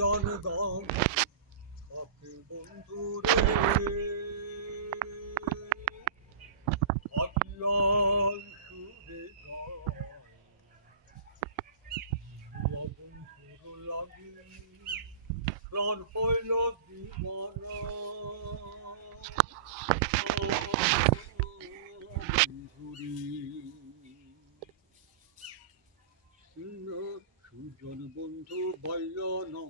জনগণ থাকে বন্ধুরে অচল সুরে বন্ধুর লাগি প্রাণ হইল দিবানা সুজন বন্ধু বাইয়ানা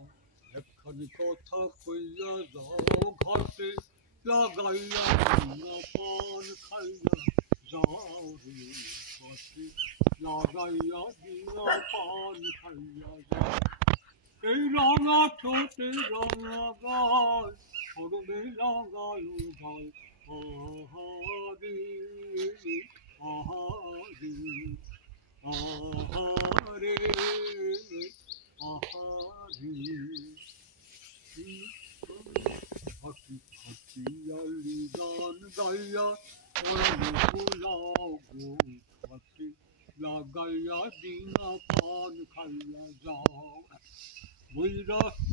একখানি কথা কইয়া যাও ঘাটে লাগাইয়া পান খাইয়া যাও রে ঘাটে লাগাইয়া দিনা পান খাইয়া যাও এই রাঙা ঠোঁটে রাঙা গাল সরবে লাগালো গাল আহারে আহারে আহারে হাসি হাসিয়ালি গান গাইয়া পরানো ভোলাও গো হাসি লাগাইয়া দিনা পান খাইয়া যাও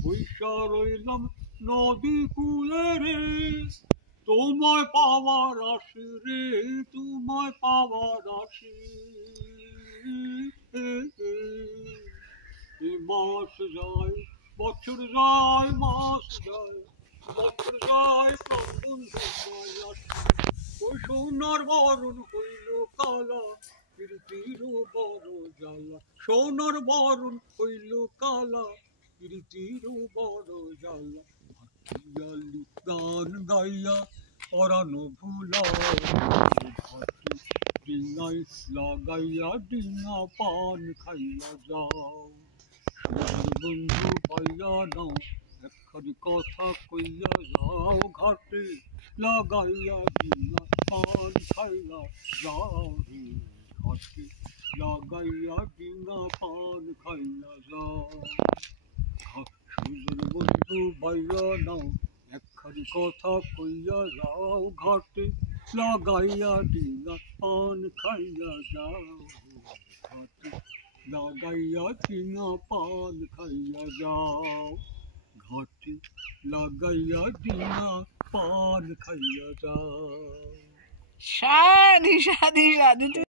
বৈশা রইলাম নদী কূলে রে তোমায় পাওয়ার আসে রে তোমায় পাওয়ার আসে মাস যায় বছর যায় মাস যায় বছর যায় ওই সোনার বরণ হইল কালা প্রীতির বড় জ্বালা সোনার বরণ হইল কালা প্রীতির বড় জ্বালা হাতিয়ালি গান গাইয়া পরানো ভুলা ডিঙাই লাগাইয়া ডিঙা পান খাইয়া যাও বন্ধু পাইয়া নাও একখানি কথা কইয়া যাও ঘাটে লাগাইয়া ডিঙা পান খাইয়া যাও রে ঘাটে লাগাইয়া ডিঙা পান খাইয়া যাও সুজন বন্ধু পাইয়া নাও একখানি কথা কইয়া যাও ঘাটে লাগাইয়া ডিঙা পান খাইয়া যাও ঘাটে লাগাইয়া ডিঙা পান খাইয়া যাও ঘাটে লাগাইয়া ডিঙা পান খাইয়া যাও সাধু সাধু সাধু।